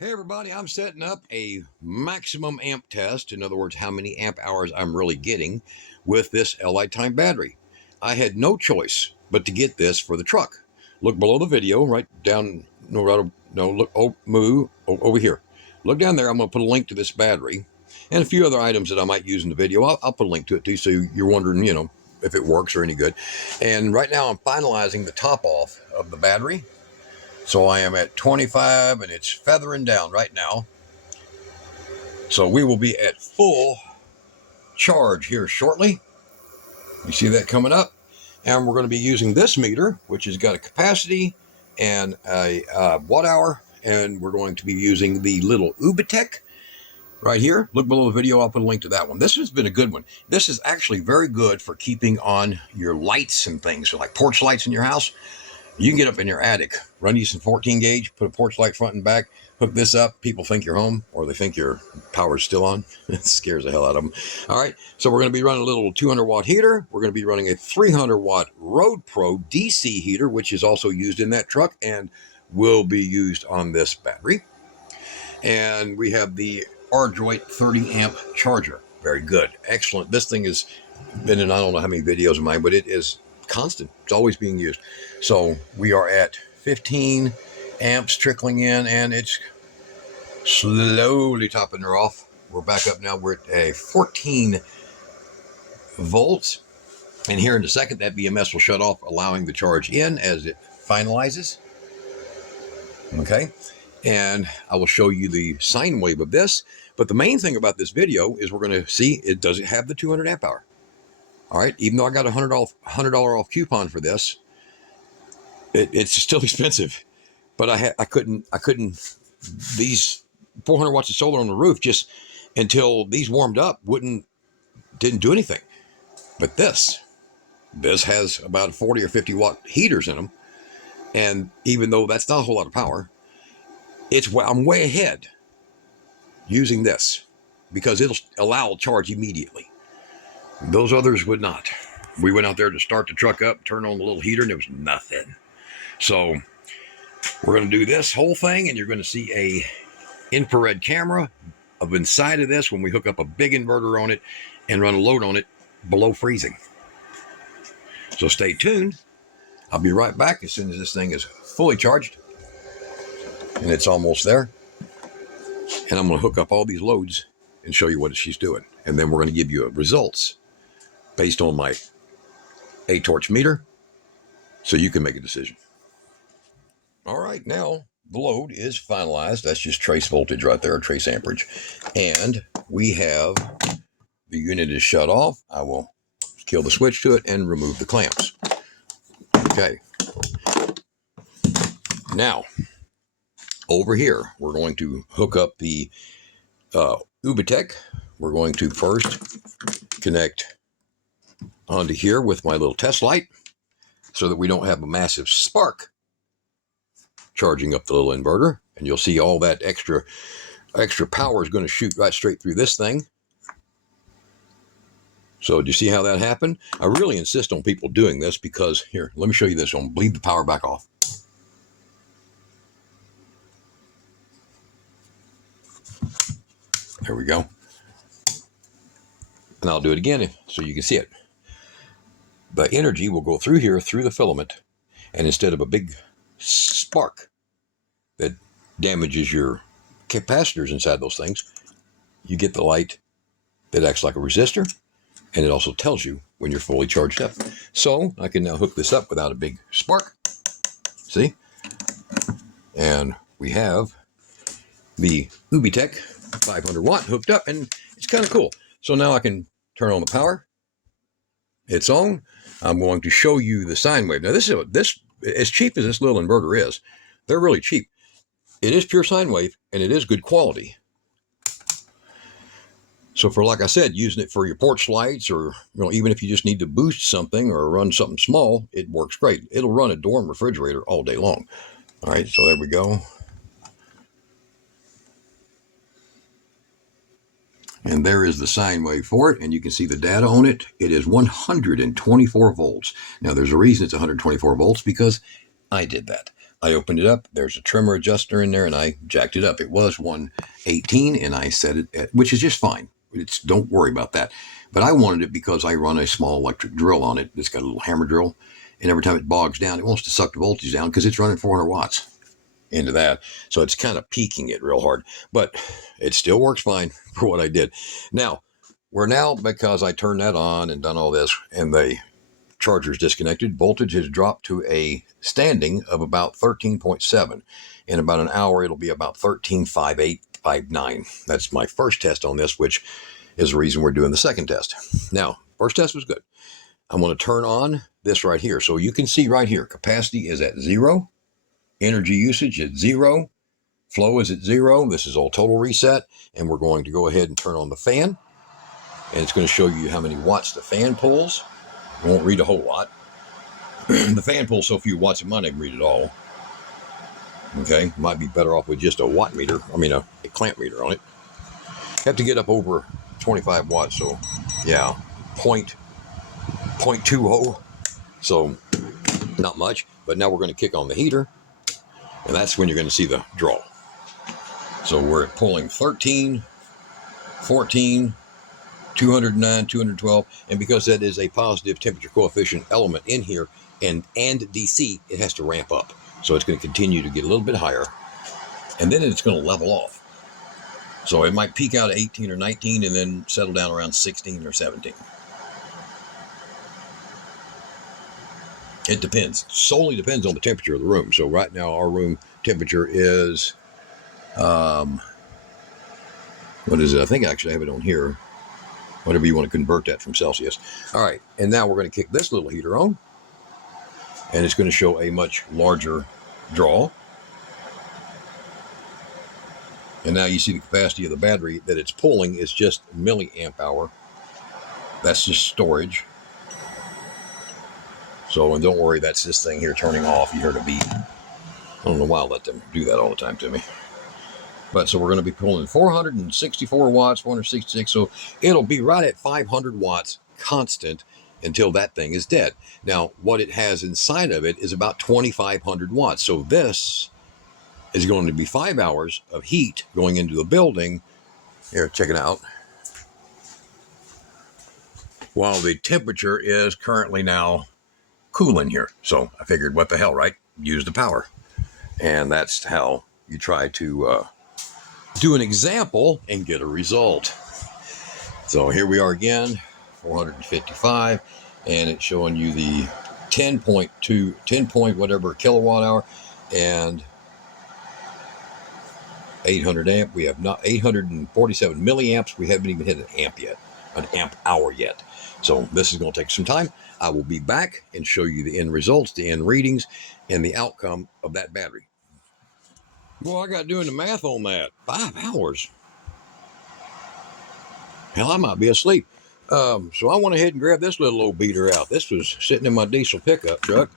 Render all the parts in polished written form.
Hey everybody, I'm setting up a maximum amp test. In other words, how many amp hours I'm really getting with this Litime battery. I had no choice but to get this for the truck. Look below the video, right down, move over here. Look down there, I'm going to put a link to this battery and a few other items that I might use in the video. I'll put a link to it too, so you're wondering, if it works or any good. And right now I'm finalizing the top off of the battery. So I am at 25 and it's feathering down right now. So we will be at full charge here shortly. You see that coming up? And we're going to be using this meter, which has got a capacity and a watt hour. And we're going to be using the little Ubitek right here. Look below the video, I'll put a link to that one. This has been a good one. This is actually very good for keeping on your lights and things. So like porch lights in your house. You can get up in your attic, run you some 14 gauge, put a porch light front and back, hook this up. People think you're home or they think your power's still on. It scares the hell out of them. All right, so we're going to be running a little 200 watt heater. We're going to be running a 300 watt Road Pro DC heater, which is also used in that truck and will be used on this battery. And we have the Ardroid 30 amp charger. Very good. Excellent. This thing has been in I don't know how many videos of mine, but it is constant. It's always being used. So we are at 15 amps trickling in and it's slowly topping her off. We're back up now. We're at a 14 volts. And here in a second, that BMS will shut off, allowing the charge in as it finalizes. Okay. And I will show you the sine wave of this. But the main thing about this video is we're going to see, does it have the 200 amp hour? All right, even though I got a $100 off coupon for this, it's still expensive. But I couldn't. These 400 watts of solar on the roof, just until these warmed up, didn't do anything. But this has about 40 or 50 watt heaters in them, and even though that's not a whole lot of power, I'm way ahead using this because it'll allow a charge immediately. Those others would not. We went out there to start the truck up, turn on the little heater, and there was nothing. So we're going to do this whole thing, and you're going to see a infrared camera of inside of this when we hook up a big inverter on it and run a load on it below freezing. So stay tuned. I'll be right back as soon as this thing is fully charged. And it's almost there. And I'm going to hook up all these loads and show you what she's doing. And then we're going to give you results based on my A-torch meter, so you can make a decision. All right, now the load is finalized. That's just trace voltage right there, trace amperage. And we have, the unit is shut off. I will kill the switch to it and remove the clamps. Okay. Now, over here, we're going to hook up the Ubitek. We're going to first connect onto here with my little test light so that we don't have a massive spark charging up the little inverter. And you'll see all that extra power is going to shoot right straight through this thing. So do you see how that happened? I really insist on people doing this because, here, let me show you this one. Bleed the power back off. There we go. And I'll do it again so you can see it. The energy will go through here, through the filament, and instead of a big spark that damages your capacitors inside those things, you get the light that acts like a resistor, and it also tells you when you're fully charged up. So I can now hook this up without a big spark. See? And we have the Ubitek 500 watt hooked up, and it's kind of cool. So now I can turn on the power. It's on. I'm going to show you the sine wave. Now this, as cheap as this little inverter is, they're really cheap. It is pure sine wave, and it is good quality. So for, like I said, using it for your porch lights, or even if you just need to boost something or run something small, it works great. It'll run a dorm refrigerator all day long. All right, so there we go. And there is the sine wave for it, and you can see the data on it. It is 124 volts. Now, there's a reason it's 124 volts, because I did that. I opened it up. There's a trimmer adjuster in there, and I jacked it up. It was 118, and I set it at, which is just fine. Don't worry about that. But I wanted it because I run a small electric drill on it. It's got a little hammer drill, and every time it bogs down, it wants to suck the voltage down because it's running 400 watts into that. So it's kind of peaking it real hard, but it still works fine for what I did. Now, because I turned that on and done all this, and the charger's disconnected, voltage has dropped to a standing of about 13.7. In about an hour, it'll be about 13.5859. That's my first test on this, which is the reason we're doing the second test. Now, first test was good. I'm going to turn on this right here. So you can see right here, capacity is at 0. Energy usage at 0. Flow is at 0. This is all total reset. And we're going to go ahead and turn on the fan. And it's going to show you how many watts the fan pulls. It won't read a whole lot. The fan pulls so few watts, it might not even read it all. Okay, might be better off with just a watt meter. A clamp meter on it. Have to get up over 25 watts, so yeah, 0.20. So not much, but now we're going to kick on the heater, and that's when you're going to see the draw. So we're pulling 13, 14, 209, 212, and because that is a positive temperature coefficient element in here and DC, it has to ramp up. So it's going to continue to get a little bit higher, and then it's going to level off. So it might peak out at 18 or 19 and then settle down around 16 or 17. It depends. Solely depends on the temperature of the room. So right now our room temperature is, what is it? I think I actually have it on here. Whatever you want to convert that from Celsius. All right, and now we're going to kick this little heater on, and it's going to show a much larger draw. And now you see the capacity of the battery that it's pulling is just milliamp hour. That's just storage. So, and don't worry, that's this thing here turning off. You heard a beep. I don't know why I let them do that all the time to me. But so we're going to be pulling 464 watts, 466. So it'll be right at 500 watts constant until that thing is dead. Now, what it has inside of it is about 2,500 watts. So this is going to be 5 hours of heat going into the building. Here, check it out. While the temperature is currently now cooling here. So I figured, what the hell, right? Use the power. And that's how you try to do an example and get a result. So here we are again, 455, and it's showing you the 10 point whatever kilowatt hour and 800 amp. We have not 847 milliamps. We haven't even hit an amp hour yet. So this is going to take some time. I will be back and show you the end results, the end readings, and the outcome of that battery. Well, I got doing the math on that. 5 hours. Hell, I might be asleep. So I went ahead and grabbed this little old beater out. This was sitting in my diesel pickup truck,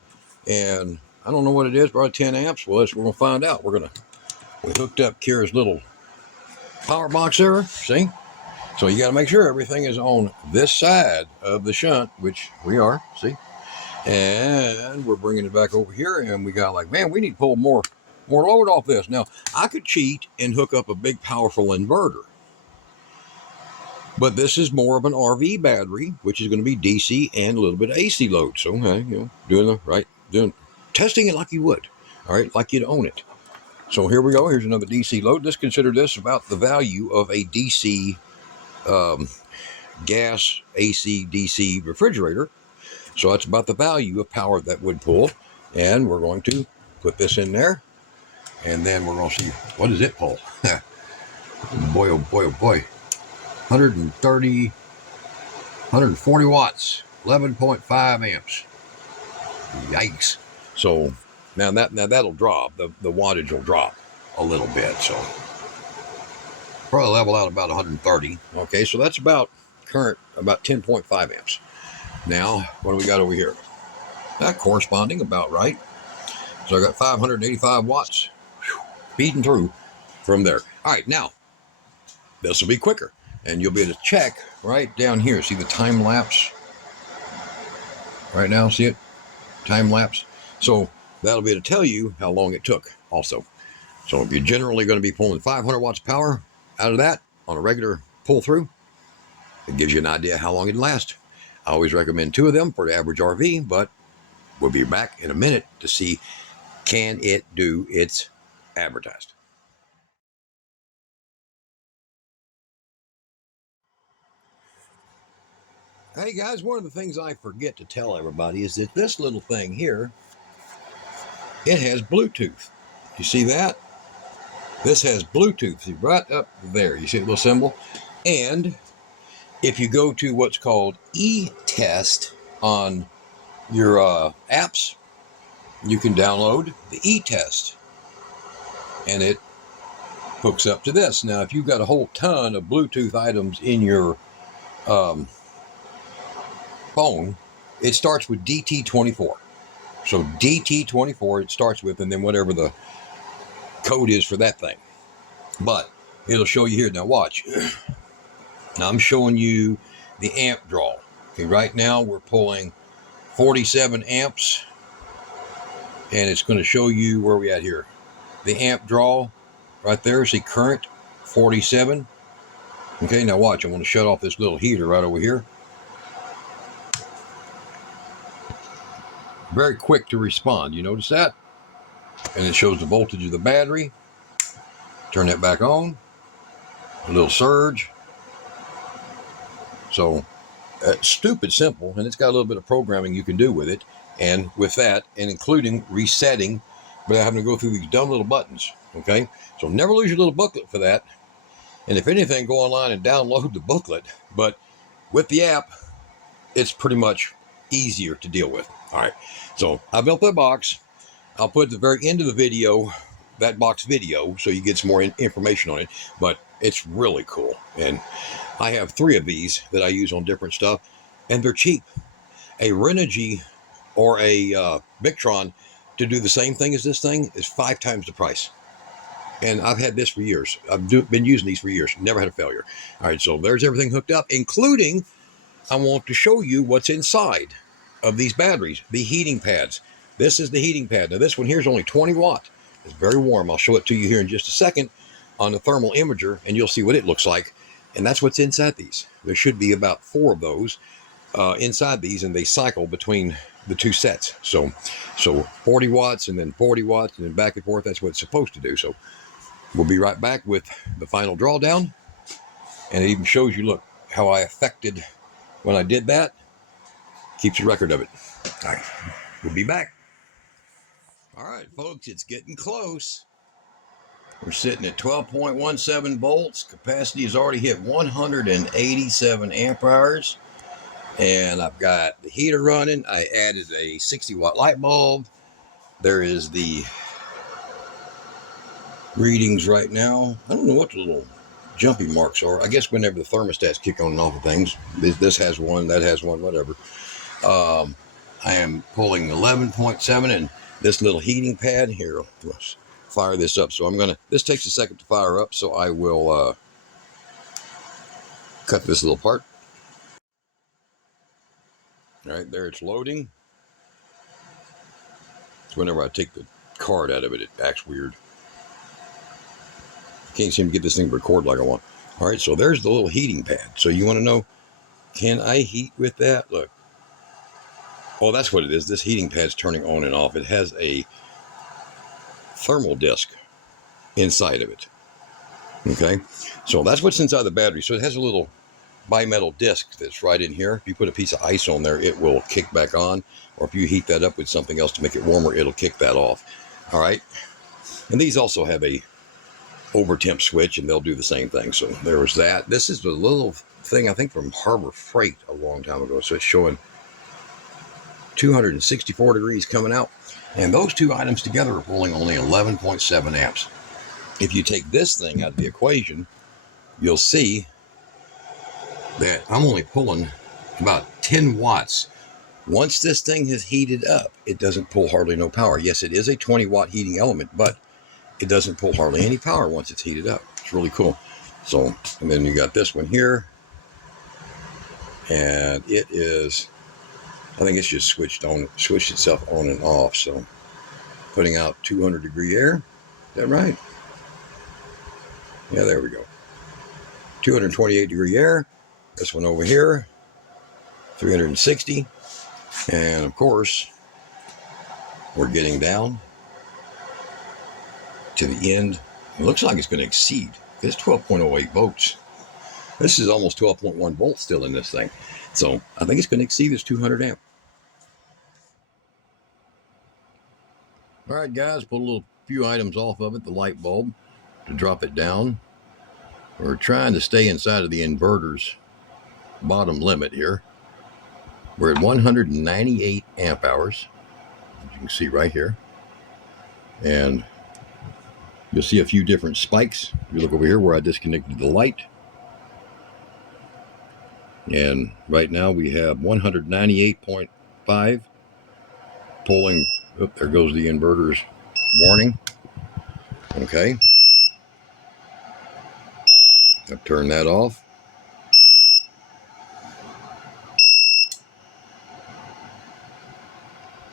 and I don't know what it is, probably 10 amps. Well, we're going to find out. We hooked up Kira's little power box there, see? So you got to make sure everything is on this side of the shunt, which we are, see? And we're bringing it back over here, and we got like, man, we need to pull more load off this. Now, I could cheat and hook up a big, powerful inverter. But this is more of an RV battery, which is going to be DC and a little bit of AC load. So, testing it like you would, all right, like you'd own it. So here we go. Here's another DC load. Let's consider this about the value of a DC gas, AC, DC refrigerator. So that's about the value of power that would pull. And we're going to put this in there. And then we're going to see, what does it pull? Boy, oh boy, oh boy. 140 watts, 11.5 amps. Yikes. So now that'll drop. The wattage will drop a little bit. So probably level out about 130. Okay, so that's about current, about 10.5 amps. Now, what do we got over here? That corresponding about right. So I got 585 watts feeding through from there. All right, now this will be quicker, and you'll be able to check right down here. See the time lapse right now? See it? Time lapse. So that'll be to tell you how long it took also. So if you're generally going to be pulling 500 watts of power out of that on a regular pull through, it gives you an idea how long it'd last. I always recommend 2 of them for the average RV, but we'll be back in a minute to see, can it do its advertised. Hey guys, one of the things I forget to tell everybody is that this little thing here, it has Bluetooth. You see that? This has Bluetooth. See right up there. You see the little symbol? And if you go to what's called e-test on your apps, you can download the e-test. And it hooks up to this. Now, if you've got a whole ton of Bluetooth items in your phone, it starts with DT24. So DT24 it starts with, and then whatever the code is for that thing. But it'll show you here. Now watch. Now I'm showing you the amp draw. Okay, right now we're pulling 47 amps, and it's going to show you where we at here. The amp draw right there. See current 47. Okay, now watch. I'm going to shut off this little heater right over here. Very quick to respond. You notice that? And it shows the voltage of the battery. Turn that back on. A little surge. So stupid simple, and it's got a little bit of programming you can do with it, and with that, and including resetting without having to go through these dumb little buttons. Okay, so never lose your little booklet for that. And if anything, go online and download the booklet. But with the app, it's pretty much easier to deal with. All right, so I built that box. I'll put at the very end of the video that box video so you get some more information on it, but it's really cool. And I have 3 of these that I use on different stuff, and they're cheap. A Renogy or a Victron to do the same thing as this thing is 5 times the price. And I've had this for years. I've been using these for years. Never had a failure. All right, so there's everything hooked up, including I want to show you what's inside of these batteries, the heating pads. This is the heating pad. Now this one here is only 20 watt. It's very warm. I'll show it to you here in just a second on the thermal imager, and you'll see what it looks like. And that's what's inside these. There should be about 4 of those inside these, and they cycle between the 2 sets. So 40 watts and then 40 watts and then back and forth. That's what it's supposed to do. So we'll be right back with the final drawdown. And it even shows you, look, how I affected when I did that. Keeps a record of it. All right, we'll be back. All right, folks, it's getting close. We're sitting at 12.17 volts. Capacity has already hit 187 amp hours. And I've got the heater running. I added a 60 watt light bulb. There is the readings right now. I don't know what the little jumpy marks are. I guess whenever the thermostats kick on and off of things. This has one, that has one, whatever. I am pulling 11.7, and this little heating pad here, let's fire this up. So I'm gonna, this takes a second to fire up, so I will cut this little part. All right, there it's loading. So whenever I take the card out of it, it acts weird. I can't seem to get this thing to record like I want. All right, so there's the little heating pad. So you want to know, can I heat with that? Look. Oh, that's what it is. This heating pad's turning on and off. It has a thermal disc inside of it. Okay, so that's what's inside the battery. So it has a little bimetal disc that's right in here. If you put a piece of ice on there, it will kick back on. Or if you heat that up with something else to make it warmer, it'll kick that off. All right, and these also have a over temp switch, and they'll do the same thing. So there was that. This is the little thing, I think, from Harbor Freight a long time ago. So it's showing 264 degrees coming out, and those 2 items together are pulling only 11.7 amps. If you take this thing out of the equation, you'll see that I'm only pulling about 10 watts. Once this thing has heated up, it doesn't pull hardly no power. Yes, it is a 20 watt heating element, but it doesn't pull hardly any power once it's heated up. It's really cool. So, and then you got this one here, and it is, I think it's just switched itself on and off. So putting out 200-degree air. Is that right? Yeah, there we go. 228-degree air. This one over here, 360. And of course, we're getting down to the end. It looks like it's going to exceed. It's 12.08 volts. This is almost 12.1 volts still in this thing. So I think it's going to exceed this 200 amp. All right, guys, put a few items off of it, the light bulb, to drop it down. We're trying to stay inside of the inverter's bottom limit here. We're at 198 amp hours, as you can see right here. And you'll see a few different spikes. You look over here where I disconnected the light. And right now we have 198.5 pulling. Oh, there goes the inverter's warning. Okay. I'll turn that off.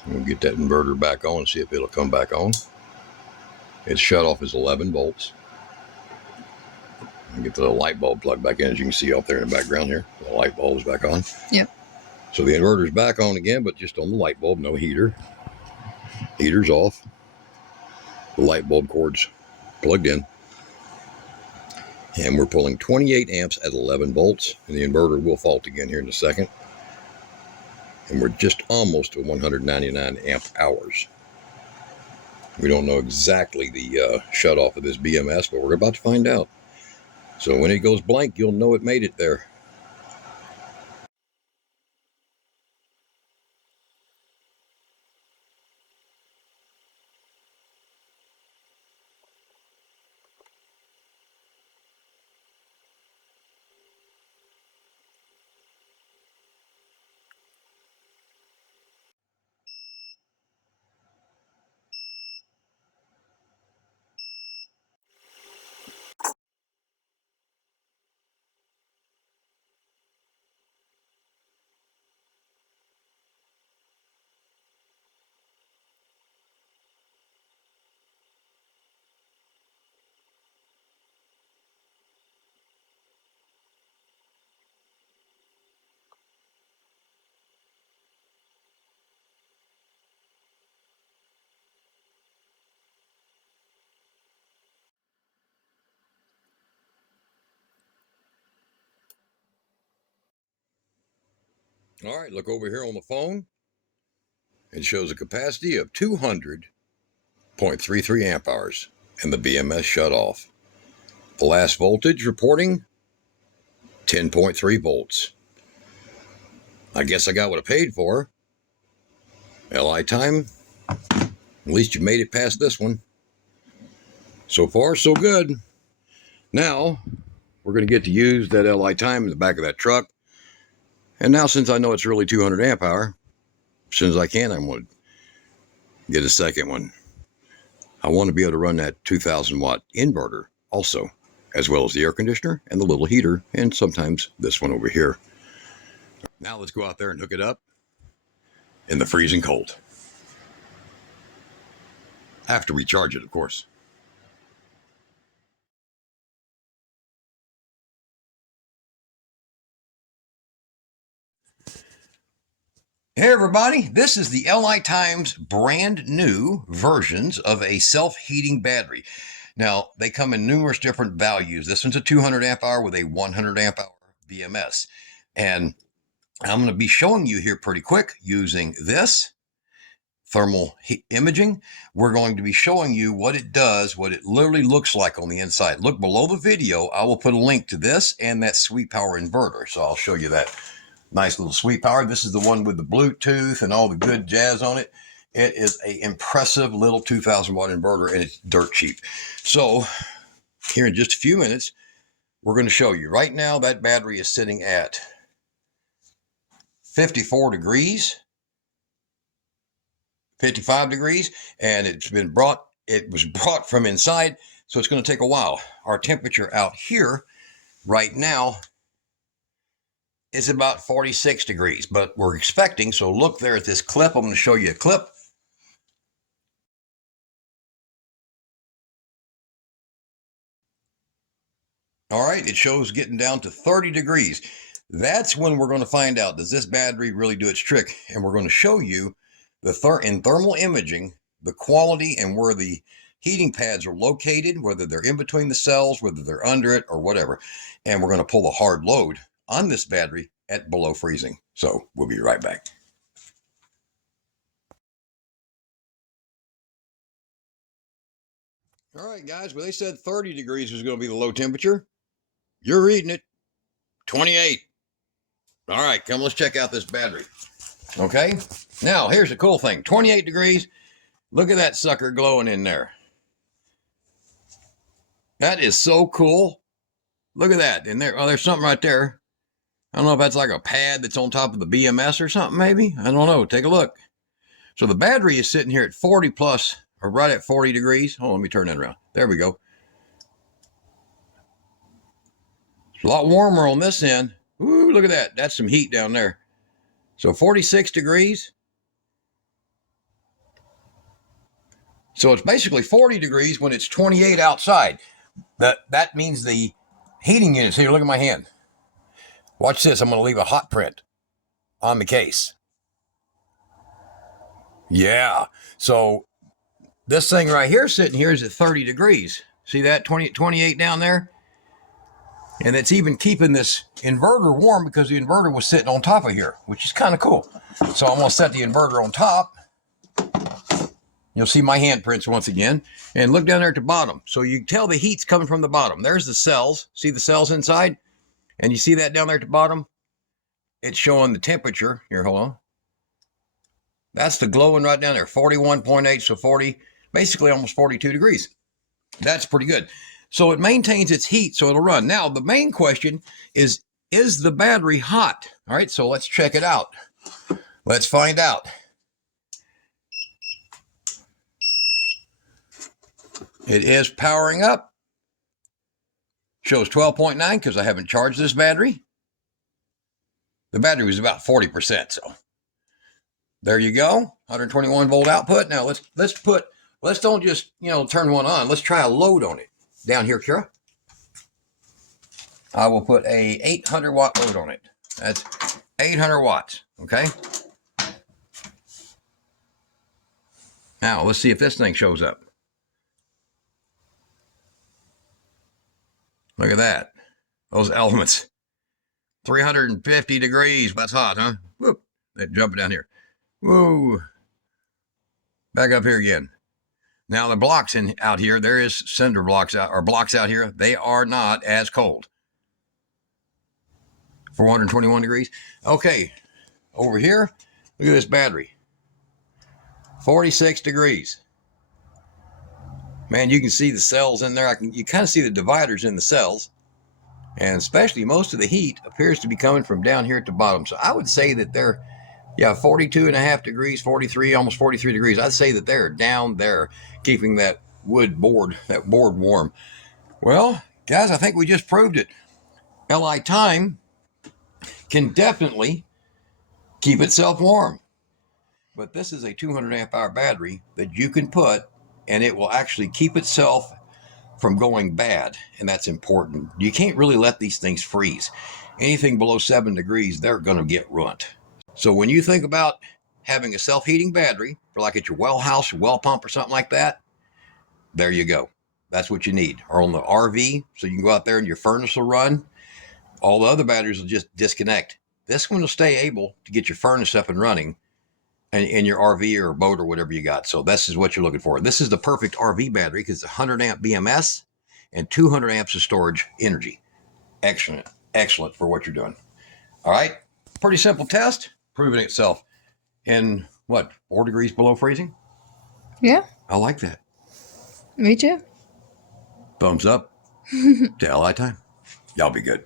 We'll get that inverter back on and see if it'll come back on. Its shut off is 11 volts. Get the light bulb plugged back in, as you can see up there in the background here. The light bulb's back on. Yep. So the inverter's back on again, but just on the light bulb, no heater. Heater's off. The light bulb cord's plugged in. And we're pulling 28 amps at 11 volts. And the inverter will fault again here in a second. And we're just almost to 199 amp hours. We don't know exactly the shut off of this BMS, but we're about to find out. So when it goes blank, you'll know it made it there. All right, look over here on the phone. It shows a capacity of 200.33 amp hours, and the BMS shut off. The last voltage reporting 10.3 volts. I guess I got what I paid for. Litime, at least you made it past this one. So far, so good. Now, we're going to get to use that Litime in the back of that truck. And now, since I know it's really 200 amp hour, as soon as I can, I'm going to get a second one. I want to be able to run that 2,000 watt inverter also, as well as the air conditioner and the little heater, and sometimes this one over here. Now let's go out there and hook it up in the freezing cold. After we charge it, of course. Hey everybody, this is the Litime's brand new versions of a self-heating battery. Now, they come in numerous different values. This one's a 200 amp hour with a 100 amp hour BMS. And I'm going to be showing you here pretty quick using this thermal imaging. We're going to be showing you what it does, what it literally looks like on the inside. Look below the video. I will put a link to this and that SweetPower inverter. So I'll show you that nice little SweetPower. This is the one with the Bluetooth and all the good jazz on it. It is an impressive little 2,000 watt inverter, and it's dirt cheap. So here in just a few minutes, we're going to show you. Right now, that battery is sitting at 54 degrees, 55 degrees, and it was brought from inside, so it's going to take a while. Our temperature out here right now is about 46 degrees, but we're expecting, so look there at this clip. I'm going to show you a clip. All right, it shows getting down to 30 degrees. That's when we're going to find out, does this battery really do its trick? And we're going to show you in thermal imaging, the quality and where the heating pads are located, whether they're in between the cells, whether they're under it or whatever. And we're going to pull a hard load on this battery at below freezing. So we'll be right back. All right, guys, well, they said 30 degrees was going to be the low temperature. You're reading it, 28. All right, come, let's check out this battery. Okay, now here's the cool thing, 28 degrees. Look at that sucker glowing in there. That is so cool. Look at that in there. Oh, there's something right there. I don't know if that's like a pad that's on top of the BMS or something, maybe. I don't know. Take a look. So the battery is sitting here at 40 plus, or right at 40 degrees. Hold on, let me turn that around. There we go. It's a lot warmer on this end. Ooh, look at that. That's some heat down there. So 46 degrees. So it's basically 40 degrees when it's 28 outside. That means the heating units. Here, look at my hand. Watch this. I'm going to leave a hot print on the case. Yeah. So this thing right here sitting here is at 30 degrees. See that 28 down there? And it's even keeping this inverter warm because the inverter was sitting on top of here, which is kind of cool. So I'm going to set the inverter on top. You'll see my handprints once again. And look down there at the bottom. So you can tell the heat's coming from the bottom. There's the cells. See the cells inside? And you see that down there at the bottom? It's showing the temperature. Here, hold on. That's the glowing right down there, 41.8, so 40, basically almost 42 degrees. That's pretty good. So it maintains its heat, so it'll run. Now, the main question is the battery hot? All right, so let's check it out. Let's find out. It is powering up. Shows 12.9 because I haven't charged this battery. The battery was about 40%, so there you go. 121 volt output. Now let's don't just, turn one on. Let's try a load on it. Down here, Kira. I will put a 800 watt load on it. That's 800 watts, okay? Now, let's see if this thing shows up. Look at that. Those elements. 350 degrees. That's hot, huh? Whoop. They're jumping down here. Whoa. Back up here again. Now the blocks out here, there is cinder blocks out here. They are not as cold. 421 degrees. Okay. Over here, look at this battery. 46 degrees. Man, you can see the cells in there. You kind of see the dividers in the cells. And especially most of the heat appears to be coming from down here at the bottom. So I would say that they're, 42.5 degrees, 43, almost 43 degrees. I'd say that they're down there keeping that board warm. Well, guys, I think we just proved it. Litime can definitely keep itself warm. But this is a 200 amp hour battery that you can put, and it will actually keep itself from going bad, and that's important. You can't really let these things freeze. Anything below 7 degrees, they're going to get ruined. So when you think about having a self-heating battery, for like at your well house, your well pump or something like that, there you go. That's what you need. Or on the RV, so you can go out there and your furnace will run. All the other batteries will just disconnect. This one will stay able to get your furnace up and running in your RV or boat or whatever you got. So this is what you're looking for. This is the perfect RV battery because it's 100 amp BMS and 200 amps of storage energy. Excellent. Excellent for what you're doing. All right. Pretty simple test. Proving itself in 4 degrees below freezing? Yeah. I like that. Me too. Thumbs up to Litime. Y'all be good.